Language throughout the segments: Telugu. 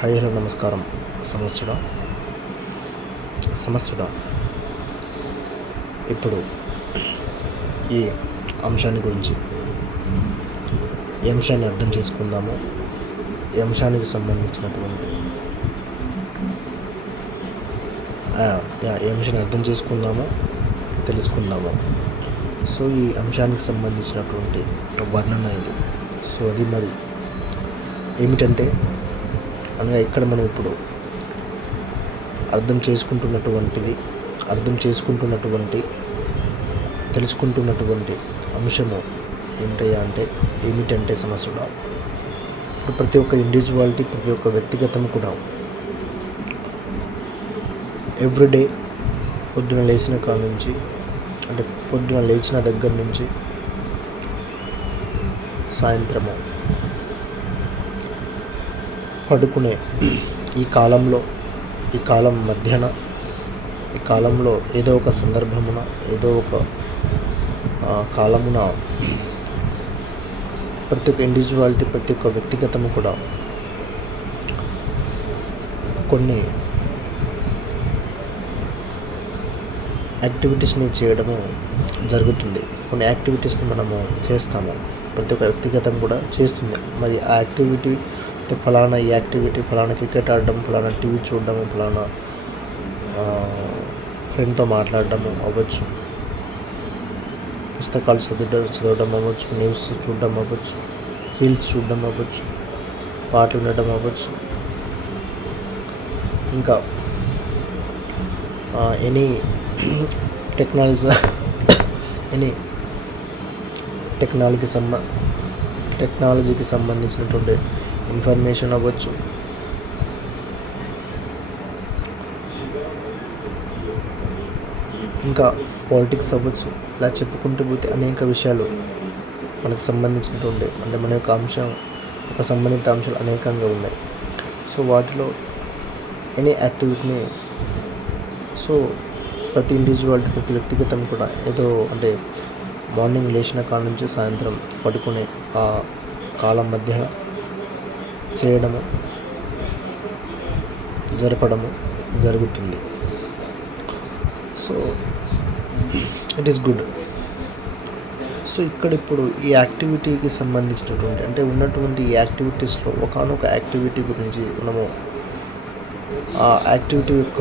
హాయ్ హలో నమస్కారం. సమస్యుడా సమస్యుడా ఇప్పుడు ఈ అంశాన్ని గురించి ఈ అంశాన్ని అర్థం చేసుకుందాము. ఈ అంశానికి సంబంధించినటువంటి ఈ అంశాన్ని అర్థం చేసుకుందాము, తెలుసుకుందాము. సో ఈ అంశానికి సంబంధించినటువంటి వర్ణన ఇది. సో అది మరి ఏమిటంటే అనగా ఇక్కడ మనం ఇప్పుడు అర్థం చేసుకుంటున్నటువంటి తెలుసుకుంటున్నటువంటి అంశము ఏమిటంటే సమస్యగా ఇప్పుడు ప్రతి ఒక్క ఇండివిజువాలిటీ, ప్రతి ఒక్క వ్యక్తిగతం కూడా ఎవ్రీడే పొద్దున లేచిన కాడ నుంచి, అంటే పొద్దున లేచిన దగ్గర నుంచి సాయంత్రము పడుకునే ఈ కాలం మధ్యన, ఈ కాలంలో ఏదో ఒక సందర్భమున, ఏదో ఒక కాలమున ప్రతి ఒక్క ఇండివిజువాలిటీ, ప్రతి ఒక్క వ్యక్తిగతము కూడా కొన్ని యాక్టివిటీస్ని చేయడము జరుగుతుంది. కొన్ని యాక్టివిటీస్ని మనము చేస్తాము, ప్రతి ఒక్క వ్యక్తిగతం కూడా చేస్తుంది. మరి ఆ యాక్టివిటీ అంటే ఫలానా ఈ యాక్టివిటీ, ఫలానా క్రికెట్ ఆడడం, ఫలానా టీవీ చూడడము, ఫలానా ఫ్రెండ్తో మాట్లాడడము అవ్వచ్చు, పుస్తకాలు చదవడం అవ్వచ్చు, న్యూస్ చూడడం అవ్వచ్చు, రీల్స్ చూడడం అవ్వచ్చు, పాటలు వినడం అవ్వచ్చు, ఇంకా ఎనీ టెక్నాలజీకి సంబంధించినటువంటి ఇన్ఫర్మేషన్ అవ్వచ్చు, ఇంకా పాలిటిక్స్ అవ్వచ్చు. ఇలా చెప్పుకుంటూ పోతే అనేక విషయాలు మనకు సంబంధించినటువంటి, అంటే మన యొక్క సంబంధిత అంశాలు అనేకంగా ఉన్నాయి. సో వాటిలో ఎనీ యాక్టివిటీని, సో ప్రతి ఇండివిజువాలిటీ, ప్రతి వ్యక్తిగతం కూడా ఏదో, అంటే మార్నింగ్ లేచిన కాడ నుంచి సాయంత్రం పడుకునే ఆ కాలం మధ్యన చేయడము, జరపడము జరుగుతుంది. So it is good. So ఇక్కడ ఇప్పుడు ఈ యాక్టివిటీకి సంబంధించినటువంటి, అంటే ఉన్నటువంటి ఈ యాక్టివిటీస్లో ఒకానొక యాక్టివిటీ గురించి మనము ఆ యాక్టివిటీ యొక్క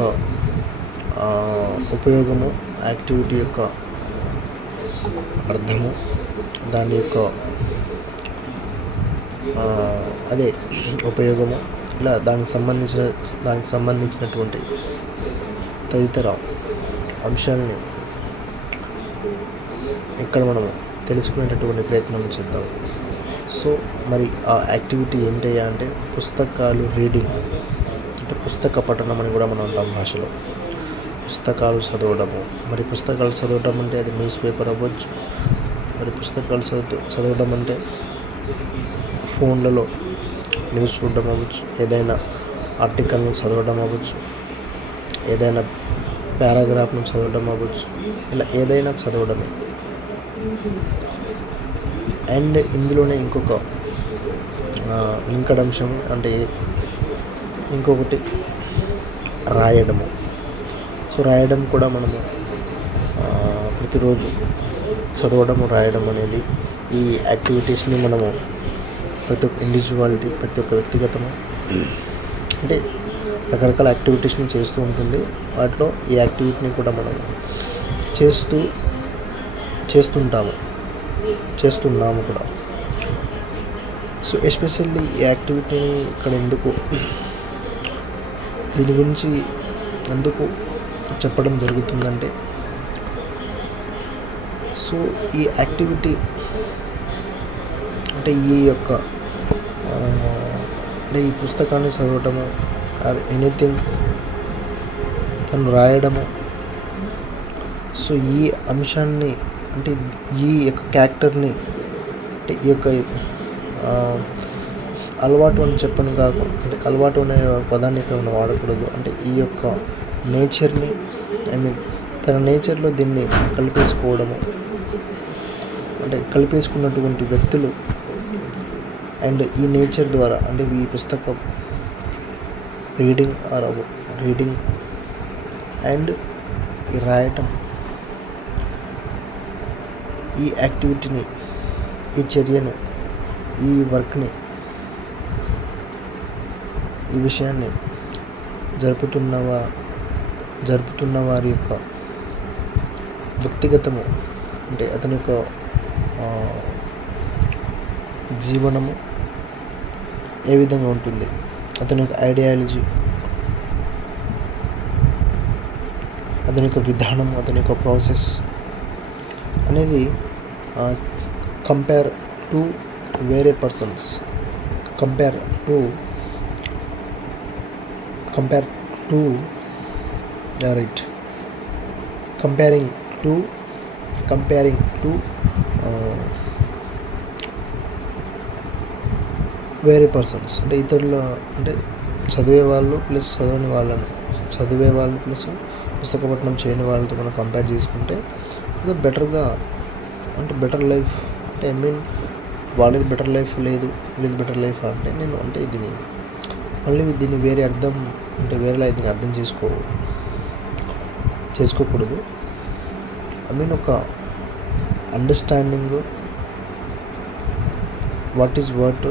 ఉపయోగము, యాక్టివిటీ యొక్క అర్థము, దాని యొక్క అదే ఉపయోగము, ఇలా దానికి సంబంధించినటువంటి తదితర అంశాలని ఇక్కడ మనం తెలుసుకునేటటువంటి ప్రయత్నం చేద్దాం. సో మరి ఆ యాక్టివిటీ ఏంటయ్యా అంటే పుస్తకాలు రీడింగ్, అంటే పుస్తక పఠనం అని కూడా మనం అంటాం భాషలో. పుస్తకాలు చదవడము, మరి పుస్తకాలు చదవడం అంటే అది న్యూస్ పేపర్ అవ్వచ్చు, మరి పుస్తకాలు చదవడం అంటే ఫోన్లలో న్యూస్ చూడడం అవ్వచ్చు, ఏదైనా ఆర్టికల్ను చదవడం అవ్వచ్చు, ఏదైనా పారాగ్రాఫ్ను చదవడం అవ్వచ్చు, ఇలా ఏదైనా చదవడమే. అండ్ ఇందులోనే ఇంకొక లింక్డ్ అంశం అంటే ఇంకొకటి రాయడము. సో రాయడం కూడా మనము ప్రతిరోజు చదవడము, రాయడం అనేది ఈ యాక్టివిటీస్ని మనము ప్రతి ఒక్క ఇండివిజువాలిటీ, ప్రతి ఒక్క వ్యక్తిగతము అంటే రకరకాల యాక్టివిటీస్ని చేస్తూ ఉంటుంది. వాటిలో ఈ యాక్టివిటీని కూడా మనం చేస్తున్నాము కూడా. సో ఎస్పెషల్లీ ఈ యాక్టివిటీని ఇక్కడ దీని గురించి ఎందుకు చెప్పడం జరుగుతుందంటే, సో ఈ యాక్టివిటీ అంటే అంటే ఈ పుస్తకాన్ని చదవటము ఆర్ ఎనీథింగ్ తను రాయడము, సో ఈ అంశాన్ని, అంటే ఈ యొక్క క్యారెక్టర్ని, అంటే ఈ యొక్క అలవాటు అని చెప్పని కాకుండా, అంటే అలవాటు అనే పదాన్ని ఇక్కడ మనం వాడకూడదు, అంటే ఈ యొక్క నేచర్ని, తన నేచర్లో దీన్ని కల్పించుకోవడము, అంటే కల్పించుకున్నటువంటి వ్యక్తులు అండ్ ఈ నేచర్ ద్వారా, అంటే ఈ పుస్తకం రీడింగ్ అండ్ ఈ రాయటం, ఈ యాక్టివిటీని, ఈ చర్యను, ఈ వర్క్ని, ఈ విషయాన్ని జరుపుతున్న వారి యొక్క వ్యక్తిగతము, అంటే అతని యొక్క జీవనము ఏ విధంగా ఉంటుంది, అతని యొక్క ఐడియాలజీ, అతని యొక్క విధానం, అతని యొక్క ప్రాసెస్ అనేది కంపేర్ టు వేరే persons, compare to right comparing to వేరే పర్సన్స్, అంటే ఇతరుల, అంటే చదివే వాళ్ళు ప్లస్ చదివే వాళ్ళు ప్లస్ పుస్తక పఠనం చేయని వాళ్ళతో మనం కంపేర్ చేసుకుంటే ఏదో బెటర్గా, అంటే బెటర్ లైఫ్, అంటే వాళ్ళది బెటర్ లైఫ్ లేదు, వీళ్ళది బెటర్ లైఫ్ అంటే నేను అంటే దీన్ని మళ్ళీ దీన్ని వేరే అర్థం, అంటే వేరేలా దీన్ని అర్థం చేసుకోకూడదు. ఒక అండర్స్టాండింగ్ వాట్ ఈజ్ వాట్,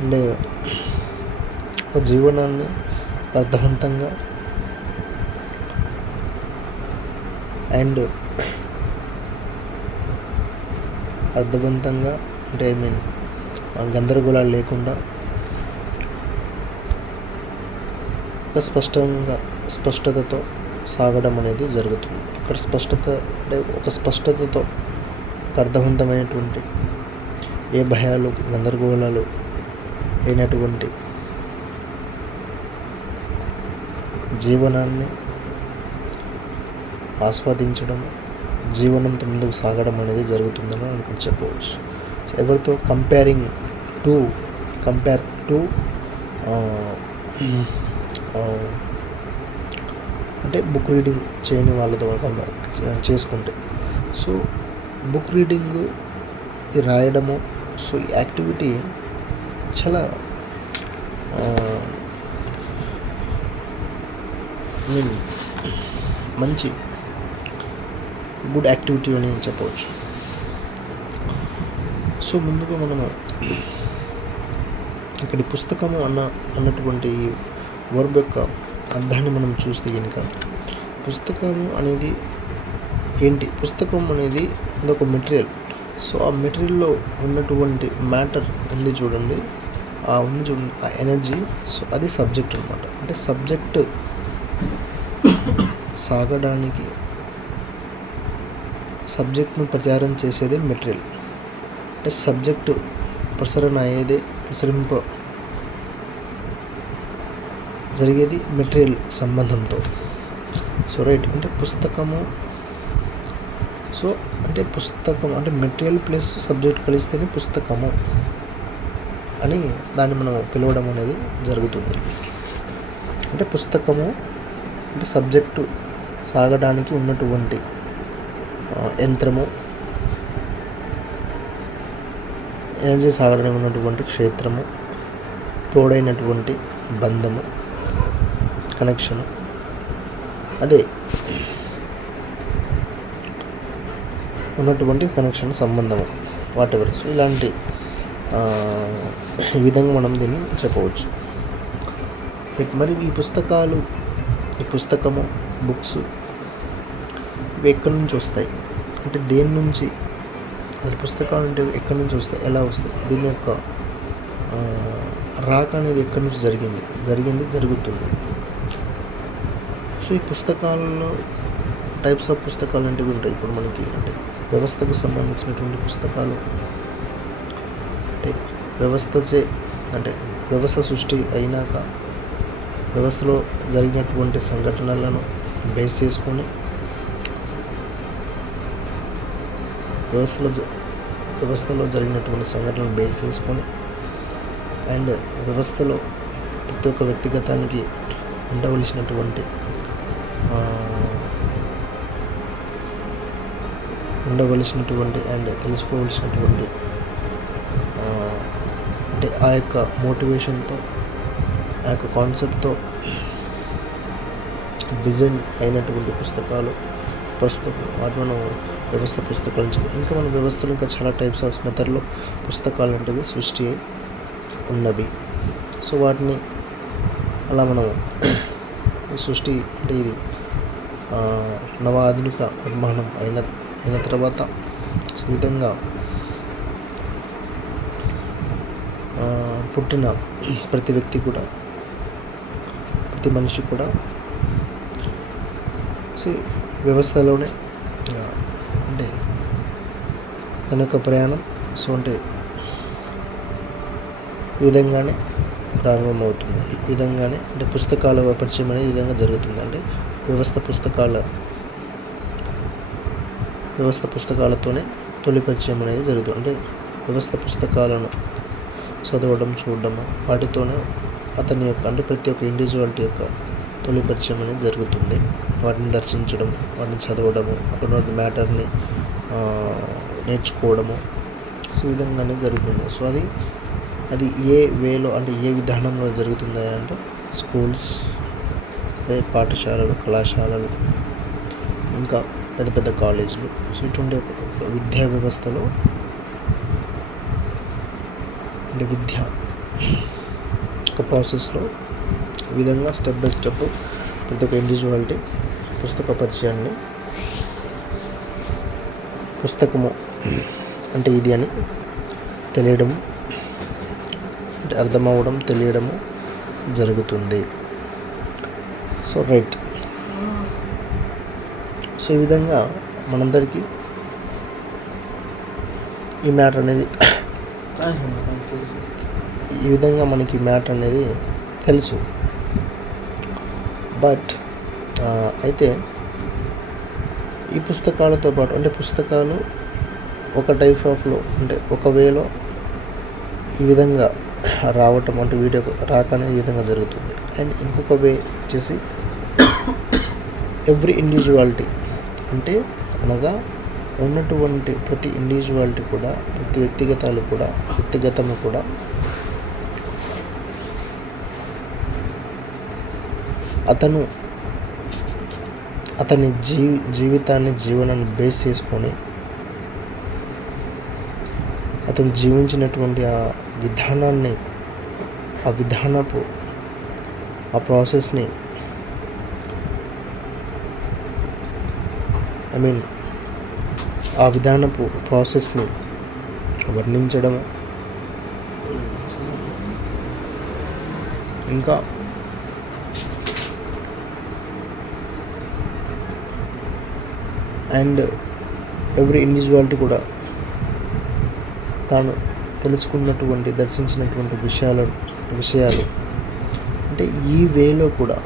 అంటే ఒక జీవనాన్ని అర్థవంతంగా అంటే గందరగోళాలు లేకుండా ఒక స్పష్టతతో సాగడం అనేది జరుగుతుంది. ఇక్కడ స్పష్టత అంటే ఒక స్పష్టతతో ఒక అర్థవంతమైనటువంటి ఏ భయాలు గందరగోళాలు లేనటువంటి జీవనాన్ని ఆస్వాదించడం, జీవనంతో ముందుకు సాగడం అనేది జరుగుతుందని అనుకుని చెప్పవచ్చు. ఎవరితో కంపేర్ టు అంటే బుక్ రీడింగ్ చేయని వాళ్ళతో చేసుకుంటే, సో బుక్ రీడింగ్ రాయడము, సో ఈ యాక్టివిటీ చాలా మంచి గుడ్ యాక్టివిటీ అని చెప్పవచ్చు. సో ముందుగా మనము ఇక్కడ పుస్తకము అన్నటువంటి వర్బ్ యొక్క అర్థాన్ని మనం చూస్తే కనుక, పుస్తకము అనేది ఏంటి? పుస్తకం అనేది అదొక మెటీరియల్. సో ఆ మెటీరియల్లో ఉన్నటువంటి మ్యాటర్ ఉంది చూడండి, ఆ ఎనర్జీ, సో అది సబ్జెక్ట్ అనమాట. అంటే సబ్జెక్ట్ సాగడానికి సబ్జెక్ట్ను ప్రచారం చేసేదే మెటీరియల్. అంటే సబ్జెక్టు ప్రసరింప జరిగేది మెటీరియల్ సంబంధంతో. సో రైట్, అంటే పుస్తకం అంటే మెటీరియల్ ప్లస్ సబ్జెక్ట్ కలిస్తేనే పుస్తకము అని దాన్ని మనం పిలవడం అనేది జరుగుతుంది. అంటే పుస్తకము అంటే సబ్జెక్టు సాగడానికి ఉన్నటువంటి యంత్రము, ఎనర్జీ సాగడానికి ఉన్నటువంటి క్షేత్రము, తోడైనటువంటి బంధము, కనెక్షను, అదే ఉన్నటువంటి కనెక్షన్, సంబంధము, వాటెవర్. సో ఇలాంటి విధంగా మనం దీన్ని చెప్పవచ్చు. మరి ఈ పుస్తకము, బుక్స్ ఇవి ఎక్కడి నుంచి వస్తాయి, అంటే దేని నుంచి, అసలు పుస్తకాలు అంటే ఎక్కడి నుంచి వస్తాయి, ఎలా వస్తాయి, దీని యొక్క రాక అనేది ఎక్కడి నుంచి జరుగుతుంది. సో ఈ పుస్తకాలలో టైప్స్ ఆఫ్ పుస్తకాలు అంటే ఉంటాయి. ఇప్పుడు మనకి అంటే వ్యవస్థకు సంబంధించినటువంటి పుస్తకాలు, అంటే వ్యవస్థ సృష్టి అయినాక వ్యవస్థలో జరిగినటువంటి సంఘటనలను బేస్ చేసుకొని వ్యవస్థలో జరిగినటువంటి సంఘటనలను బేస్ చేసుకొని అండ్ వ్యవస్థలో ప్రతి ఒక్క వ్యక్తిగతానికి ఉండవలసినటువంటి అండ్ తెలుసుకోవలసినటువంటి అంటే ఆ యొక్క మోటివేషన్తో ఆ యొక్క కాన్సెప్ట్తో డిజైన్ అయినటువంటి పుస్తకాలు ప్రస్తుతం వాటి మనం వ్యవస్థ పుస్తకాలు ఇంకా మన వ్యవస్థలో ఇంకా చాలా టైప్స్ ఆఫ్ మెథడ్లో పుస్తకాలు అనేవి సృష్టి ఉన్నవి. సో వాటిని అలా మనం సృష్టి అంటే ఇది నవ ఆధునిక నిర్మాణం అయిన తర్వాత ఈ విధంగా పుట్టిన ప్రతి వ్యక్తి కూడా, ప్రతి మనిషి కూడా సో వ్యవస్థలోనే అంటే తన యొక్క ప్రయాణం సో అంటే ఈ విధంగానే ప్రారంభమవుతుంది. ఈ విధంగానే అంటే పుస్తకాల పరిచయం అనేది ఈ విధంగా జరుగుతుంది. అంటే వ్యవస్థ పుస్తకాలతోనే తొలి పరిచయం అనేది జరుగుతుంది. అంటే వ్యవస్థ పుస్తకాలను చదవడం, చూడడము, వాటితోనే అతని యొక్క అంటే ప్రతి ఒక్క ఇండివిజువాలిటీ యొక్క తొలి పరిచయం అనేది జరుగుతుంది. వాటిని దర్శించడం, వాటిని చదవడము, అక్కడ ఉన్న మ్యాటర్ని నేర్చుకోవడము సో ఈ విధంగానే జరుగుతుంది. సో అది ఏ వేలో అంటే ఏ విధానంలో జరుగుతుంది అంటే స్కూల్స్, అదే పాఠశాలలు, కళాశాలలు, ఇంకా పెద్ద పెద్ద కాలేజీలు. సో ఇటువంటి విద్యా వ్యవస్థలో అంటే విద్య ఒక ప్రాసెస్లో ఈ విధంగా స్టెప్ బై స్టెప్ ప్రతి ఒక్క ఇండివిజువాలిటీ పుస్తక పరిచయాన్ని, పుస్తకము అంటే ఇది అని తెలియడము, అంటే అర్థమవడం, తెలియడము జరుగుతుంది. So right. సో ఈ విధంగా మనందరికీ ఈ మ్యాటర్ అనేది మనకి మ్యాటర్ అనేది తెలుసు. బట్ అయితే ఈ పుస్తకాలతో పాటు అంటే పుస్తకాలు ఒక టైప్ ఆఫ్లో అంటే ఒక వేలో ఈ విధంగా రావటం అంటే వీడియో రాకనేది ఈ విధంగా జరుగుతుంది. అండ్ ఇంకొక వే వచ్చేసి ఎవ్రీ ఇండివిజువాలిటీ అంటే అనగా ఉన్నటువంటి ప్రతి ఇండివిజువాలిటీ కూడా, ప్రతి వ్యక్తిగతము కూడా అతని జీవనాన్ని బేస్ చేసుకొని అతను జీవించినటువంటి ఆ విధానాన్ని, ఆ ప్రాసెస్ని ఆ విధానపు ప్రాసెస్ని వర్ణించడం, ఇంకా అండ్ ఎవ్రీ ఇండివిజువాలిటీ కూడా తాను తెలుసుకున్నటువంటి, దర్శించినటువంటి విషయాలు అంటే ఈ వేలో కూడా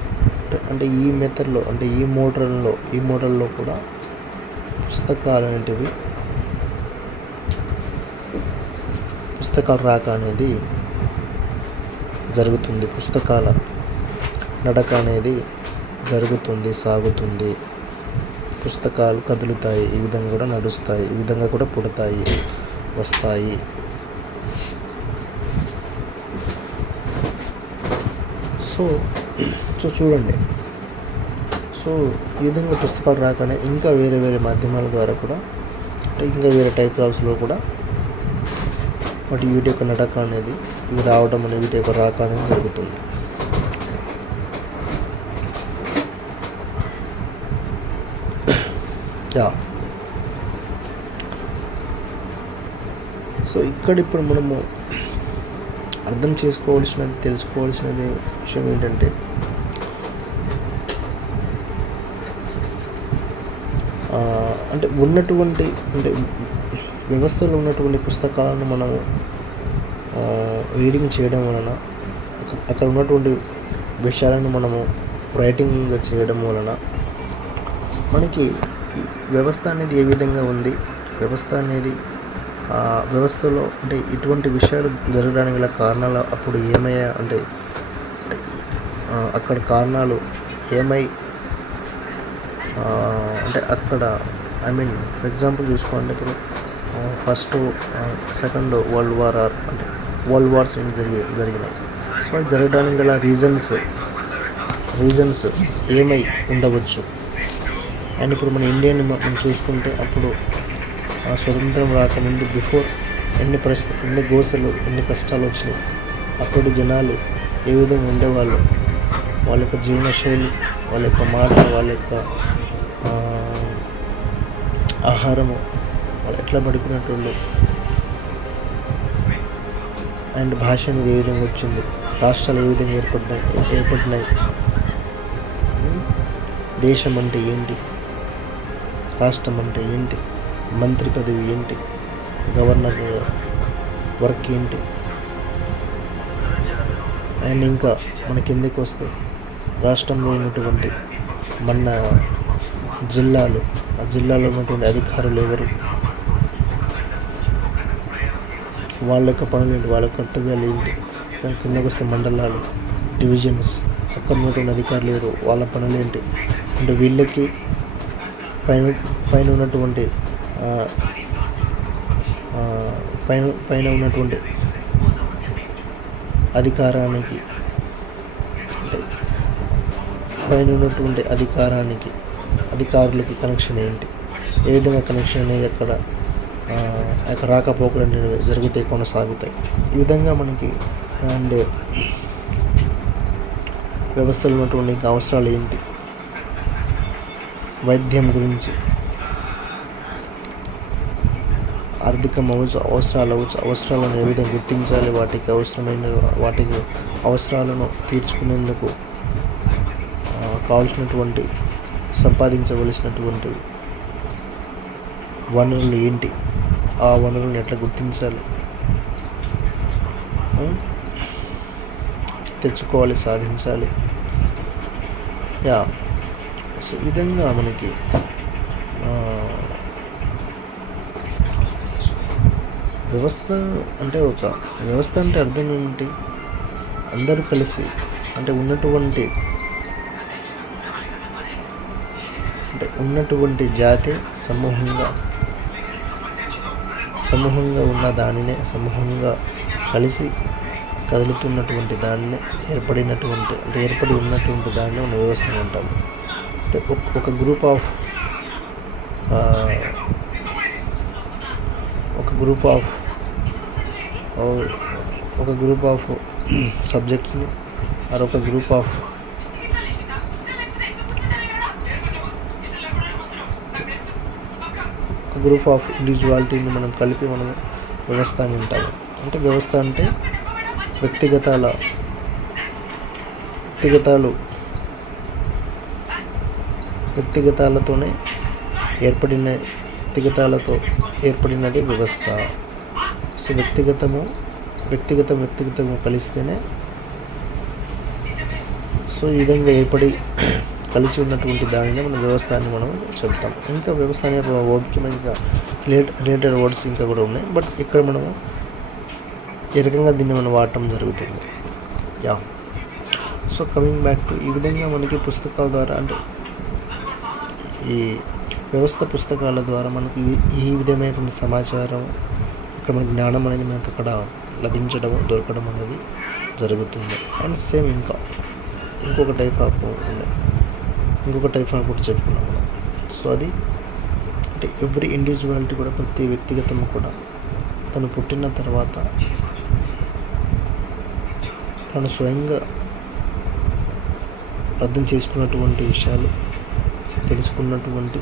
అంటే ఈ మెథడ్లో అంటే ఈ మోడల్లో కూడా పుస్తకాలు రాక అనేది జరుగుతుంది. పుస్తకాల నడక అనేది జరుగుతుంది, సాగుతుంది. పుస్తకాలు కదులుతాయి, ఈ విధంగా కూడా నడుస్తాయి, ఈ విధంగా కూడా పుడతాయి, వస్తాయి. సో చూడండి. సో ఈ విధంగా పుస్తకాలు రాకనే ఇంకా వేరే మాధ్యమాల ద్వారా కూడా అంటే ఇంకా వేరే టైప్ ఆఫ్స్లో కూడా వీటి యొక్క నడక అనేది ఇవి రావడం అనేది వీటి యొక్క రాక అనేది జరుగుతుంది. సో ఇప్పుడు మనము అర్థం చేసుకోవాల్సినది, తెలుసుకోవాల్సినది విషయం ఏంటంటే అంటే వ్యవస్థలో ఉన్నటువంటి పుస్తకాలను మనము రీడింగ్ చేయడం వలన, అక్కడ ఉన్నటువంటి విషయాలను మనము రైటింగ్ చేయడం వలన మనకి వ్యవస్థ అనేది ఏ విధంగా ఉంది, వ్యవస్థలో అంటే ఇటువంటి విషయాలు జరగడానికి గల కారణాలు అప్పుడు ఏమయ్యా అంటే అక్కడ కారణాలు అంటే అక్కడ ఫర్ ఎగ్జాంపుల్ చూసుకోండి. ఇప్పుడు ఫస్ట్ సెకండ్ వరల్డ్ వార్ అంటే వరల్డ్ వార్స్ జరిగినాయి. సో అది జరగడానికి గల రీజన్స్ ఏమై ఉండవచ్చు. అండ్ ఇప్పుడు మన ఇండియాని మనం చూసుకుంటే అప్పుడు స్వతంత్రం రాకముందు బిఫోర్ ఎన్ని గోసలు ఎన్ని కష్టాలు వచ్చినాయి. అప్పుడు జనాలు ఏ విధంగా ఉండేవాళ్ళు, వాళ్ళ యొక్క జీవనశైలి, వాళ్ళ యొక్క మాట, వాళ్ళ యొక్క ఆహారము, వాళ్ళు ఎట్లా పడుకునేటోళ్ళు, అండ్ భాష అనేది ఏ విధంగా వచ్చింది, రాష్ట్రాలు ఏ విధంగా ఏర్పడినాయి, దేశం అంటే ఏంటి, రాష్ట్రం అంటే ఏంటి, మంత్రి పదవి ఏంటి, గవర్నర్ వర్క్ ఏంటి, అండ్ ఇంకా మన కిందకి వస్తే రాష్ట్రంలో ఉన్నటువంటి మన జిల్లాలో ఉన్నటువంటి అధికారులు ఎవరు, వాళ్ళ యొక్క పనులు ఏంటి, వాళ్ళ కర్తవ్యాలు ఏంటి. కిందకు వస్తే మండలాలు, డివిజన్స్, అక్కడ ఉన్నటువంటి అధికారులు ఎవరు, వాళ్ళ పనులు ఏంటి. అంటే వీళ్ళకి పైన ఉన్నటువంటి అధికారానికి, అంటే పైన ఉన్నటువంటి అధికారులకి కనెక్షన్ ఏంటి, ఏ విధంగా కనెక్షన్ అనేది అక్కడ రాకపోకలు అనేవి జరుగుతాయి, కొనసాగుతాయి. ఈ విధంగా మనకి అండ్ వ్యవస్థలో ఉన్నటువంటి ఇంకా అవసరాలు ఏంటి, వైద్యం గురించి, ఆర్థికం అవ్వచ్చు, అవసరాలను ఏ విధంగా గుర్తించాలి, వాటికి అవసరాలను తీర్చుకునేందుకు కావాల్సినటువంటి సంపాదించవలసినటువంటి వనరులు ఏంటి, ఆ వనరులను ఎట్లా గుర్తించాలి, తెచ్చుకోవాలి, సాధించాలి. సో ఈ విధంగా మనకి వ్యవస్థ అంటే అర్థం ఏమిటి, అందరూ కలిసి అంటే ఉన్నటువంటి జాతి సమూహంగా ఉన్న దానినే, సమూహంగా కలిసి కదులుతున్నటువంటి దానినే ఏర్పడి ఉన్నటువంటి దాన్ని మన వ్యవస్థను అంటాము. అంటే ఒక గ్రూప్ ఆఫ్ సబ్జెక్ట్స్ని ఒక గ్రూప్ ఆఫ్ ఇండివిజువాలిటీని మనం కలిపి మనం వ్యవస్థ అని అంటాము. అంటే వ్యవస్థ అంటే వ్యక్తిగతాలతో ఏర్పడినదే వ్యవస్థ. సో వ్యక్తిగతము కలిస్తేనే, సో ఈ విధంగా కలిసి ఉన్నటువంటి దానిని మనం వ్యవస్థ అని మనం చెప్తాం. ఇంకా వ్యవస్థ అనే వర్డ్కి ఇంకా రిలేటెడ్ వర్డ్స్ ఇంకా కూడా ఉన్నాయి, బట్ ఇక్కడ మనము ఈ రకంగా దీన్ని మనం వాడటం జరుగుతుంది. సో కమింగ్ బ్యాక్ టు ఈ విధంగా మనకి పుస్తకాల ద్వారా, అంటే ఈ వ్యవస్థ పుస్తకాల ద్వారా మనకు ఈ విధమైనటువంటి సమాచారం, ఇక్కడ మన జ్ఞానం అనేది మనకు అక్కడ దొరకడం అనేది జరుగుతుంది. అండ్ సేమ్ ఇంకొక టైప్ ఆఫ్ కూడా చెప్పుకున్నాం మనం. సో అది అంటే ఎవ్రీ ఇండివిజువాలిటీ కూడా, ప్రతి వ్యక్తిగతం కూడా తను పుట్టిన తర్వాత తను స్వయంగా అర్థం చేసుకున్నటువంటి విషయాలు, తెలుసుకోబడినటువంటి,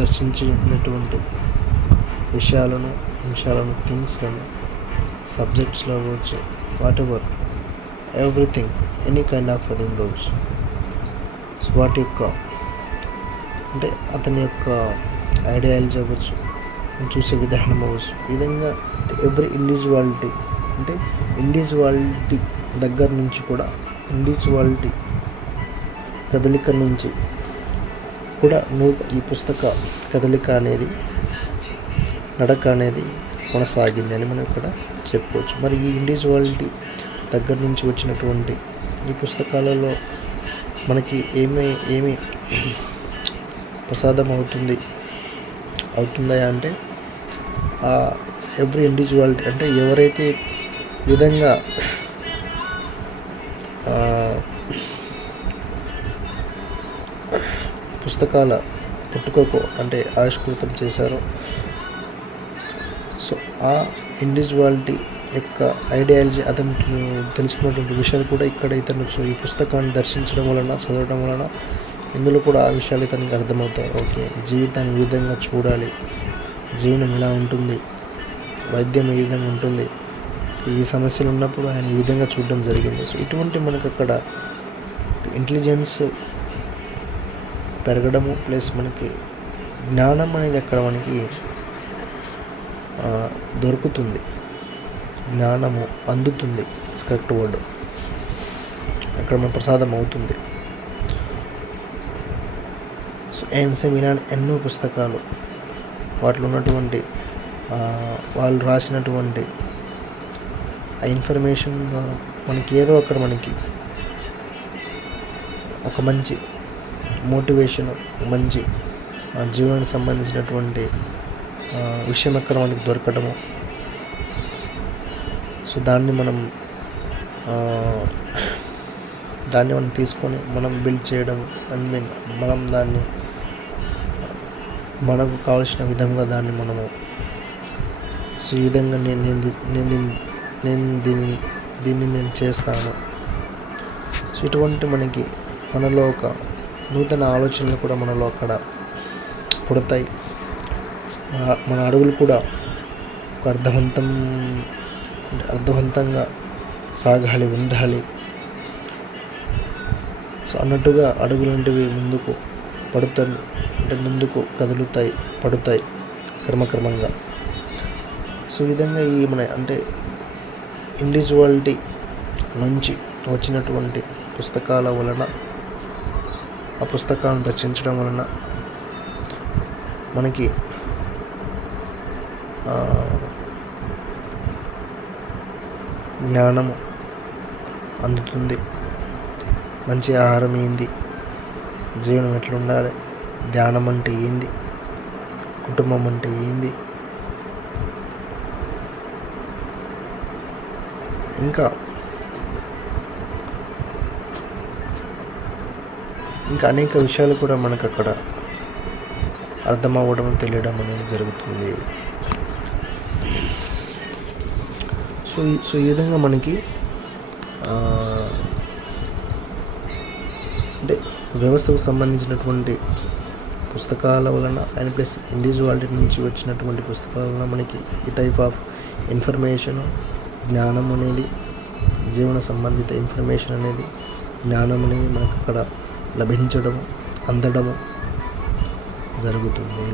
దర్శించినటువంటి విషయాలను, అంశాలను, థింగ్స్లను, సబ్జెక్ట్స్లో అవ్వచ్చు, what ever, everything, any kind of అది ఉండవచ్చు. సో వాటి యొక్క అంటే అతని యొక్క ఐడియాలజీ అవ్వచ్చు, చూసే విధానం అవ్వచ్చు. ఈ విధంగా ఎవ్రీ ఇండివిజువాలిటీ దగ్గర నుంచి కూడా, ఇండివిజువాలిటీ కదలిక నుంచి కూడా ఈ పుస్తక కదలిక అనేది, నడక అనేది కొనసాగింది అని మనం ఇక్కడ చెప్పుకోవచ్చు. మరి ఈ ఇండివిజువాలిటీ దగ్గర నుంచి వచ్చినటువంటి ఈ పుస్తకాలలో మనకి ఏమి ప్రసాదం అవుతుందా అంటే, ఎవ్రీ ఇండివిజువాలిటీ అంటే ఎవరైతే ఈ విధంగా పుస్తకాల పుట్టుకకు అంటే ఆవిష్కృతం చేశారో, సో ఆ ఇండివిజువాలిటీ యొక్క ఐడియాలజీ అతను తెలుసుకున్నటువంటి విషయాలు కూడా ఇక్కడ ఇతను ఈ పుస్తకాన్ని దర్శించడం వలన, చదవడం వలన ఇందులో కూడా ఆ విషయాలు ఇతనికి అర్థమవుతాయి. ఓకే, జీవితాన్ని ఈ విధంగా చూడాలి, జీవనం ఇలా ఉంటుంది, వైద్యం ఈ విధంగా ఉంటుంది, ఈ సమస్యలు ఉన్నప్పుడు ఆయన ఈ విధంగా చూడడం జరిగింది. సో ఇటువంటి మనకు అక్కడ ఇంటెలిజెన్స్ పెరగడము ప్లస్ మనకి జ్ఞానం అనేది అక్కడ మనకి దొరుకుతుంది, జ్ఞానము అందుతుంది, కరెక్ట్ వర్డ్, అక్కడ మన ప్రసాదం అవుతుంది. సో సేమ్ ఇలాంటి ఎన్నో పుస్తకాలు వాటిలో ఉన్నటువంటి వాళ్ళు రాసినటువంటి ఆ ఇన్ఫర్మేషన్ ద్వారా మనకి ఏదో అక్కడ మనకి ఒక మంచి మోటివేషన్, మంచి జీవనానికి సంబంధించినటువంటి విషయం అక్కడ మనకి దొరకడము. సో దాన్ని మనం తీసుకొని మనం బిల్డ్ చేయడం, మనం దాన్ని మనకు కావాల్సిన విధంగా దాన్ని మనము సో ఈ విధంగా దీన్ని నేను చేస్తాను. సో ఇటువంటి మనకి మనలో ఒక నూతన ఆలోచనలు కూడా మనలో అక్కడ పుడతాయి. మన అడుగులు కూడా ఒక అర్థవంతంగా సాగాలి, ఉండాలి. సో అన్నట్టుగా అడుగులంటివి ముందుకు ముందుకు కదులుతాయి, పడుతాయి క్రమక్రమంగా. సో ఈ విధంగా ఈ మన ఇండివిజువాలిటీ నుంచి వచ్చినటువంటి పుస్తకాల వలన, ఆ పుస్తకాలను దర్శించడం వలన మనకి జ్ఞానము అందుతుంది. మంచి ఆహారం ఏంది, జీవనం ఎట్లా ఉండాలి, ధ్యానం అంటే ఏంది, కుటుంబం అంటే ఏంది, ఇంకా అనేక విషయాలు కూడా మనకు అక్కడ అర్థమవ్వడం, తెలియడం అనేది జరుగుతుంది. సో ఈ విధంగా మనకి వ్యవస్థకు సంబంధించినటువంటి పుస్తకాల వలన అండ్ ప్లస్ ఇండివిజువాలిటీ నుంచి వచ్చినటువంటి పుస్తకాల వలన మనకి ఈ టైప్ ఆఫ్ ఇన్ఫర్మేషన్, జ్ఞానం అనేది, జీవన సంబంధిత ఇన్ఫర్మేషన్ అనేది, జ్ఞానం అనేది మనకు అక్కడ లభించడము, అందడము జరుగుతుంది.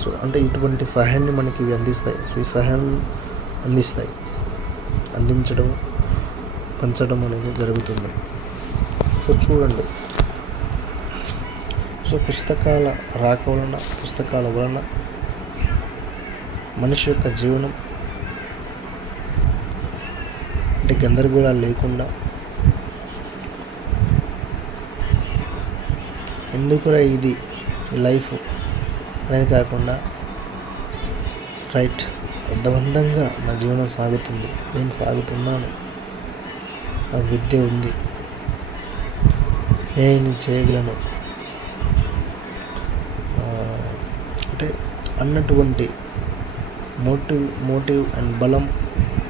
సో ఇటువంటి సహాయాన్ని మనకి ఇవి అందిస్తాయి. సో ఈ సహాయం అందించడం, పంచడం అనేది జరుగుతుంది. సో చూడండి, సో పుస్తకాల రాక వలన, పుస్తకాల వలన మనిషి యొక్క జీవనం గందరగోళాలు లేకుండా, ఎందుకురా ఇది లైఫ్ అనేది కాకుండా రైట్ అర్థవంతంగా నా జీవనం సాగుతుంది, నేను సాగుతున్నాను, నాకు విద్య ఉంది, నేను చేయగలను అన్నటువంటి మోటివ్ అండ్ బలం,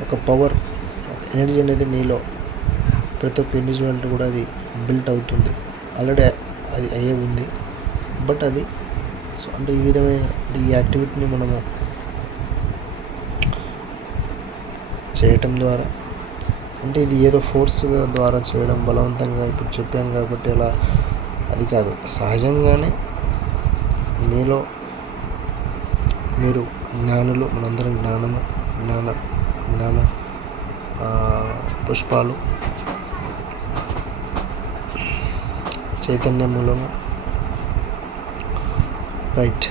ఒక పవర్, ఒక ఎనర్జీ అనేది నీలో ప్రతి ఒక్క ఇండివిజువాలిటీ కూడా అది బిల్ట్ అవుతుంది. ఆల్రెడీ అది అయ్యే ఉంది. బట్ అది సో ఈ విధమైన ఈ యాక్టివిటీని మనము చేయటం ద్వారా ఇది ఏదో ఫోర్స్ ద్వారా చేయడం, బలవంతంగా ఇప్పుడు చెప్పాను కాబట్టి అలా అది కాదు. సహజంగానే మీరు జ్ఞానులు, మనందరం జ్ఞాన పుష్పాలు, చైతన్య మూలము, right.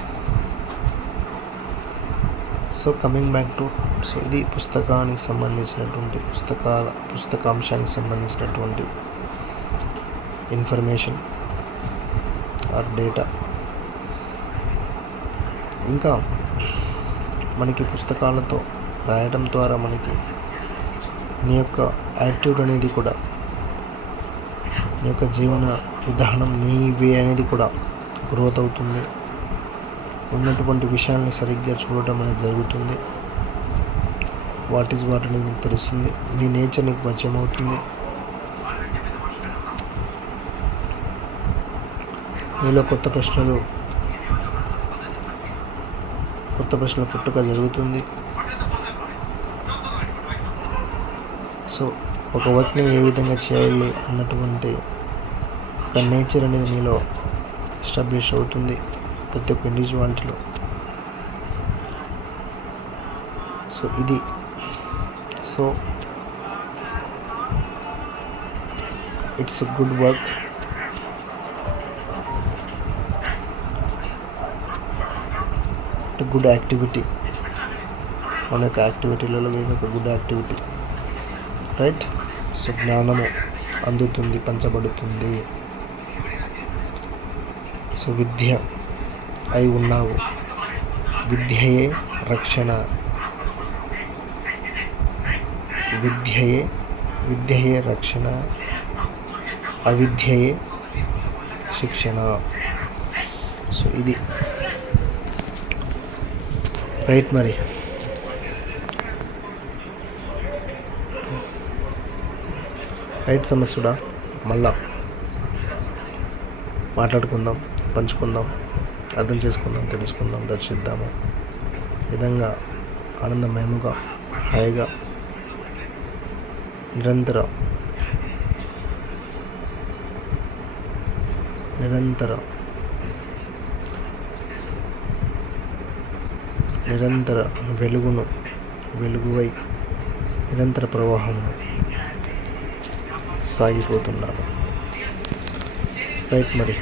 So coming back to ఇది పుస్తకానికి సంబంధించినటువంటి పుస్తకాంశానికి సంబంధించినటువంటి ఇన్ఫర్మేషన్ ఆర్ డేటా. ఇంకా మనకి పుస్తకాలతో రాయడం ద్వారా మనకి నీ యొక్క యాటిట్యూడ్ అనేది కూడా, నీ యొక్క జీవన విధానం, నీ వే అనేది కూడా గ్రోత్ అవుతుంది. ఉన్నటువంటి విషయాల్ని సరిగ్గా చూడటం అనేది జరుగుతుంది. వాట్ అనేది నీకు తెలుస్తుంది. నీ నేచర్ నీకు పరిచయం అవుతుంది. నీలో కొత్త ప్రశ్నలు పుట్టుక జరుగుతుంది. సో ఒక వర్క్ని ఏ విధంగా చేయాలి అన్నటువంటి ఒక నేచర్ అనేది నీలో ఎస్టాబ్లిష్ అవుతుంది ప్రతి ఒక్క ఇండివిజువాలిటీలో. సో ఇది it's a good work. Good activity, మన యొక్క యాక్టివిటీలలో ఇది ఒక గుడ్ యాక్టివిటీ, రైట్? సో జ్ఞానము అందుతుంది, పంచబడుతుంది. సో విద్య అయి ఉన్నావు, విద్యయే రక్షణ, విద్యయే రక్షణ, అవిద్యయే శిక్షణ. సో ఇది రైట్. మరి రైట్ సమస్యుడా, మళ్ళా మాట్లాడుకుందాం, పంచుకుందాం, అర్థం చేసుకుందాం, తెలుసుకుందాం, దర్శిద్దాము. విధంగా ఆనందమయముగా, హాయిగా, నిరంతర వెలుగువై నిరంతర ప్రవాహమును సాగిపోతున్నాను. రైట్. మరి